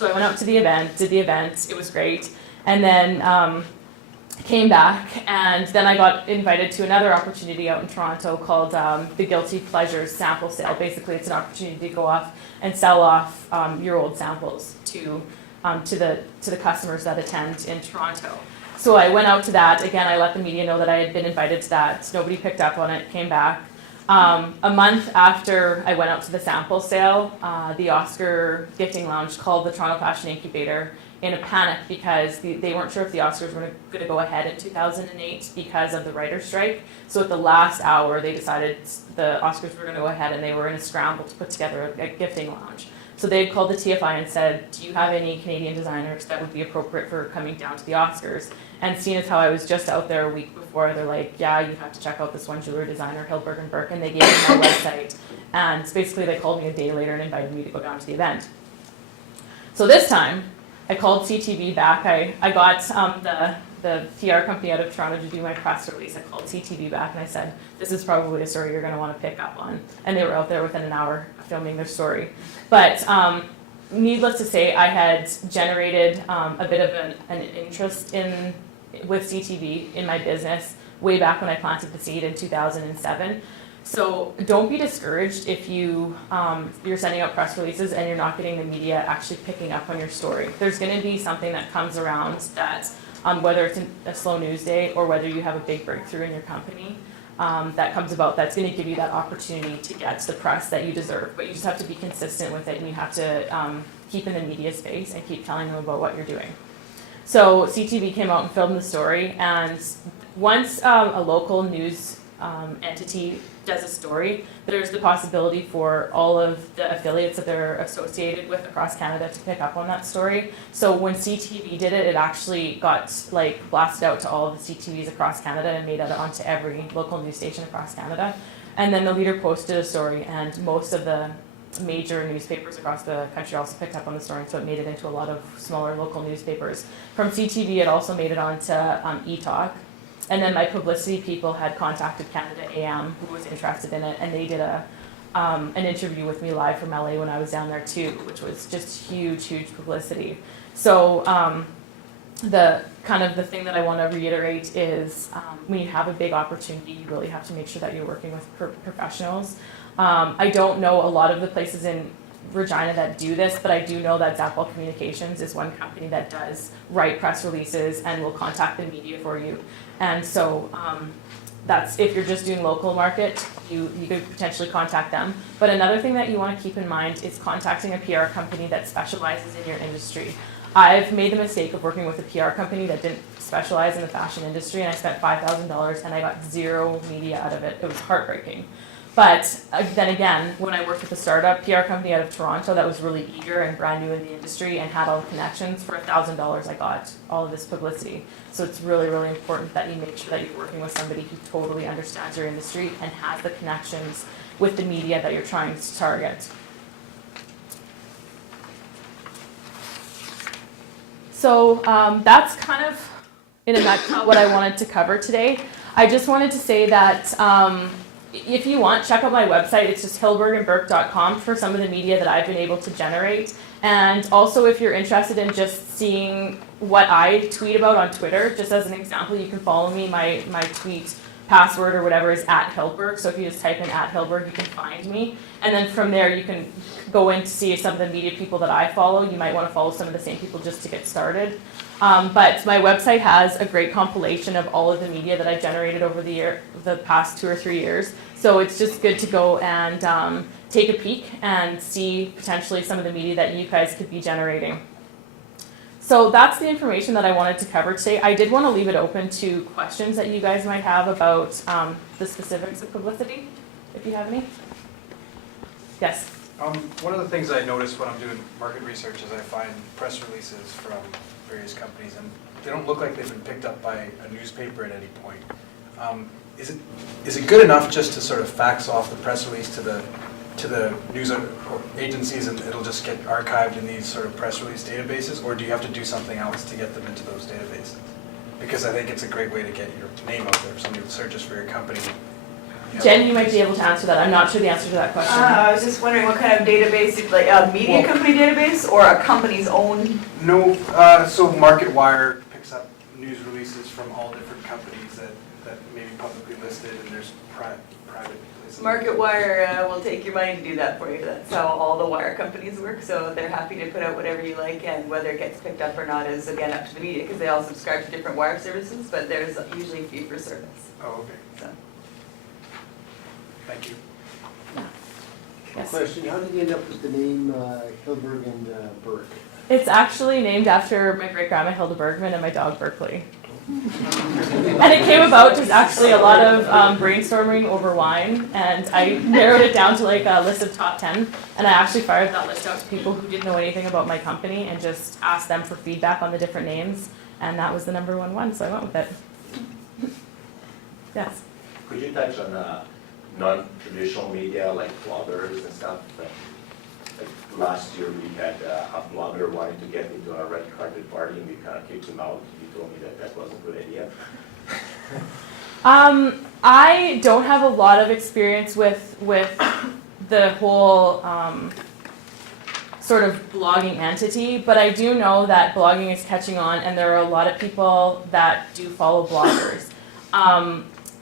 So I went out to the event, did the event, it was great, and then came back, and then I got invited to another opportunity out in Toronto called the Guilty Pleasures Sample Sale. Basically, it's an opportunity to go off and sell off your old samples to the customers that attend in Toronto. So I went out to that. Again, I let the media know that I had been invited to that. Nobody picked up on it, came back. A month after I went out to the sample sale, the Oscar Gifting Lounge called the Toronto Fashion Incubator in a panic because they weren't sure if the Oscars were going to go ahead in 2008 because of the writer's strike. So at the last hour, they decided the Oscars were going to go ahead, and they were in a scramble to put together a gifting lounge. So they had called the TFI and said, do you have any Canadian designers that would be appropriate for coming down to the Oscars? And seeing as how I was just out there a week before, they're like, yeah, you have to check out this one jewelry designer, Hillberg & Burke, and they gave me my website. And basically they called me a day later and invited me to go down to the event. So this time, I called CTV back. I got the PR company out of Toronto to do my press release. I called CTV back and I said, this is probably a story you're going to want to pick up on. And they were out there within an hour filming their story. But needless to say, I had generated a bit of an interest with CTV in my business way back when I planted the seed in 2007. So don't be discouraged if you're sending out press releases and you're not getting the media actually picking up on your story. There's going to be something that comes around that, whether it's a slow news day or whether you have a big breakthrough in your company, that comes about, that's going to give you that opportunity to get the press that you deserve. But you just have to be consistent with it, and you have to keep in the media space and keep telling them about what you're doing. So CTV came out and filmed the story, and once a local news entity does a story, there's the possibility for all of the affiliates that they're associated with across Canada to pick up on that story. So when CTV did it, it actually got blasted out to all of the CTVs across Canada and made it onto every local news station across Canada. And then the leader posted a story, and most of the major newspapers across the country also picked up on the story, so it made it into a lot of smaller local newspapers. From CTV, it also made it onto eTalk. And then my publicity people had contacted Canada AM, who was interested in it, and they did an interview with me live from LA when I was down there too, which was just huge, huge publicity. So the thing that I want to reiterate is when you have a big opportunity, you really have to make sure that you're working with professionals. I don't know a lot of the places in Regina that do this, but I do know that Zapwell Communications is one company that does write press releases and will contact the media for you. And so that's, if you're just doing local market, you could potentially contact them. But another thing that you want to keep in mind is contacting a PR company that specializes in your industry. I've made the mistake of working with a PR company that didn't specialize in the fashion industry, and I spent $5,000 and I got zero media out of it. It was heartbreaking. But then again, when I worked with a startup PR company out of Toronto that was really eager and brand new in the industry and had all the connections, for $1,000 I got all of this publicity. So it's really, really important that you make sure that you're working with somebody who totally understands your industry and has the connections with the media that you're trying to target. So that's kind of, in a nutshell, what I wanted to cover today. I just wanted to say that if you want, check out my website. It's just hillbergandburke.com for some of the media that I've been able to generate. And also, if you're interested in just seeing what I tweet about on Twitter, just as an example, you can follow me. My tweet password or whatever is @Hillberg. So if you just type in @Hillberg, you can find me. And then from there, you can go in to see some of the media people that I follow. You might want to follow some of the same people just to get started. But my website has a great compilation of all of the media that I've generated over the past 2 or 3 years. So it's just good to go and take a peek and see potentially some of the media that you guys could be generating. So that's the information that I wanted to cover today. I did want to leave it open to questions that you guys might have about the specifics of publicity, if you have any. Yes? One of the things I notice when I'm doing market research is I find press releases from various companies, and they don't look like they've been picked up by a newspaper at any point. Is it good enough just to sort of fax off the press release to the news agencies and it'll just get archived in these sort of press release databases, or do you have to do something else to get them into those databases? Because I think it's a great way to get your name out there. If somebody searches for your company, Jen, you might be able to answer that. I'm not sure the answer to that question. I was just wondering what kind of database, like a media company database or a company's own? No, so MarketWire picks up news releases from all different companies that may be publicly listed, and there's private places. MarketWire will take your money to do that for you. That's how all the wire companies work. So they're happy to put out whatever you like, and whether it gets picked up or not is again up to the media because they all subscribe to different wire services, but there's usually fee for service. Oh, okay. So. Thank you. Yes. Question, how did you end up with the name Hilberg and Burke? It's actually named after my great-grandma Hilda Bergman and my dog Berkeley. And it came about just actually a lot of brainstorming over wine, and I narrowed it down to like a list of top 10, and I actually fired that list out to people who didn't know anything about my company and just asked them for feedback on the different names, and that was the #1 one, so I went with it. Yes. Could you touch on non-traditional media like bloggers and stuff? Like last year we had a blogger wanting to get into a red carpet party and we kind of kicked him out. You told me that wasn't a good idea. I don't have a lot of experience with the whole sort of blogging entity, but I do know that blogging is catching on, and there are a lot of people that do follow bloggers.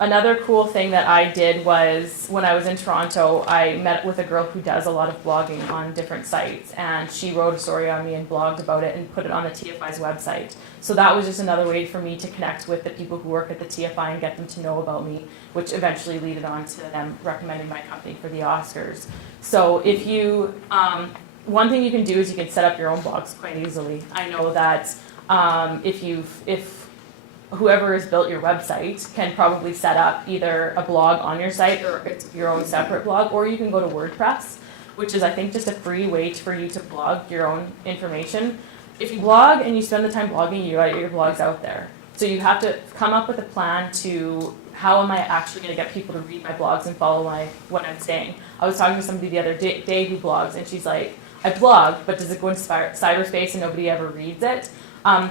Another cool thing that I did was when I was in Toronto, I met with a girl who does a lot of blogging on different sites, and she wrote a story on me and blogged about it and put it on the TFI's website. So that was just another way for me to connect with the people who work at the TFI and get them to know about me, which eventually led on to them recommending my company for the Oscars. So if you, one thing you can do is you can set up your own blogs quite easily. I know that if whoever has built your website can probably set up either a blog on your site or it's your own separate blog, or you can go to WordPress, which is I think just a free way for you to blog your own information. If you blog and you spend the time blogging, you got your blogs out there. So you have to come up with a plan to how am I actually going to get people to read my blogs and follow what I'm saying. I was talking to somebody the other day who blogs, and she's like, I blog, but does it go into cyberspace and nobody ever reads it?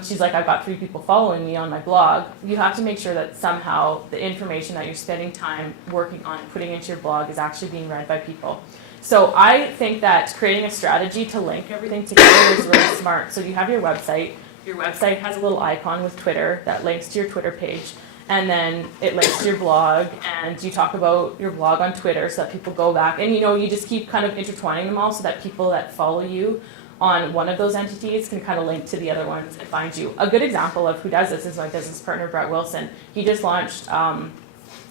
She's like, I've got 3 people following me on my blog. You have to make sure that somehow the information that you're spending time working on and putting into your blog is actually being read by people. So I think that creating a strategy to link everything together is really smart. So you have your website. Your website has a little icon with Twitter that links to your Twitter page. And then it links to your blog, and you talk about your blog on Twitter so that people go back. And you just keep kind of intertwining them all so that people that follow you on one of those entities can kind of link to the other ones and find you. A good example of who does this is my business partner, Brett Wilson. He just launched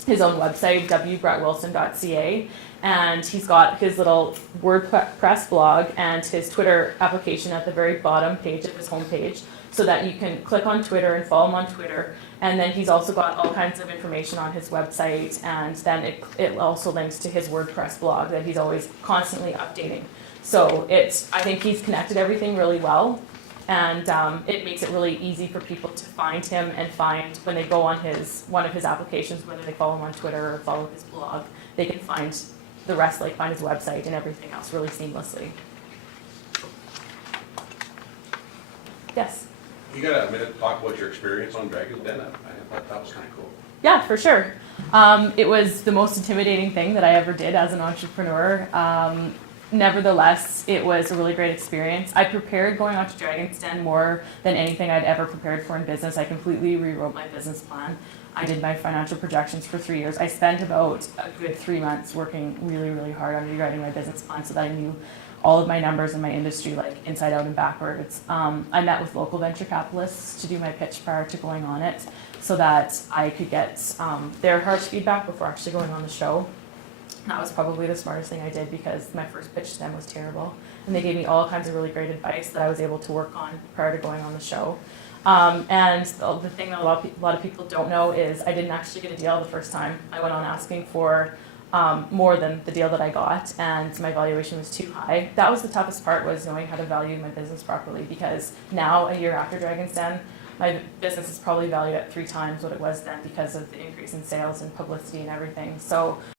his own website, wbrettwilson.ca, and he's got his little WordPress blog and his Twitter application at the very bottom page of his homepage so that you can click on Twitter and follow him on Twitter. And then he's also got all kinds of information on his website, and then it also links to his WordPress blog that he's always constantly updating. So I think he's connected everything really well, and it makes it really easy for people to find him and find when they go on one of his applications, whether they follow him on Twitter or follow his blog, they can find the rest, like find his website and everything else really seamlessly. Yes? You got a minute to talk about your experience on Dragon's Den? I thought that was kind of cool. Yeah, for sure. It was the most intimidating thing that I ever did as an entrepreneur. Nevertheless, it was a really great experience. I prepared going on to Dragon's Den more than anything I'd ever prepared for in business. I completely rewrote my business plan. I did my financial projections for 3 years. I spent about a good 3 months working really, really hard on rewriting my business plan so that I knew all of my numbers in my industry, like inside out and backwards. I met with local venture capitalists to do my pitch prior to going on it so that I could get their harsh feedback before actually going on the show. That was probably the smartest thing I did because my first pitch to them was terrible. And they gave me all kinds of really great advice that I was able to work on prior to going on the show. And the thing that a lot of people don't know is I didn't actually get a deal the first time. I went on asking for more than the deal that I got, and my valuation was too high. That was the toughest part, was knowing how to value my business properly, because now, a year after Dragon's Den, my business is probably valued at 3 times what it was then because of the increase in sales and publicity and everything. So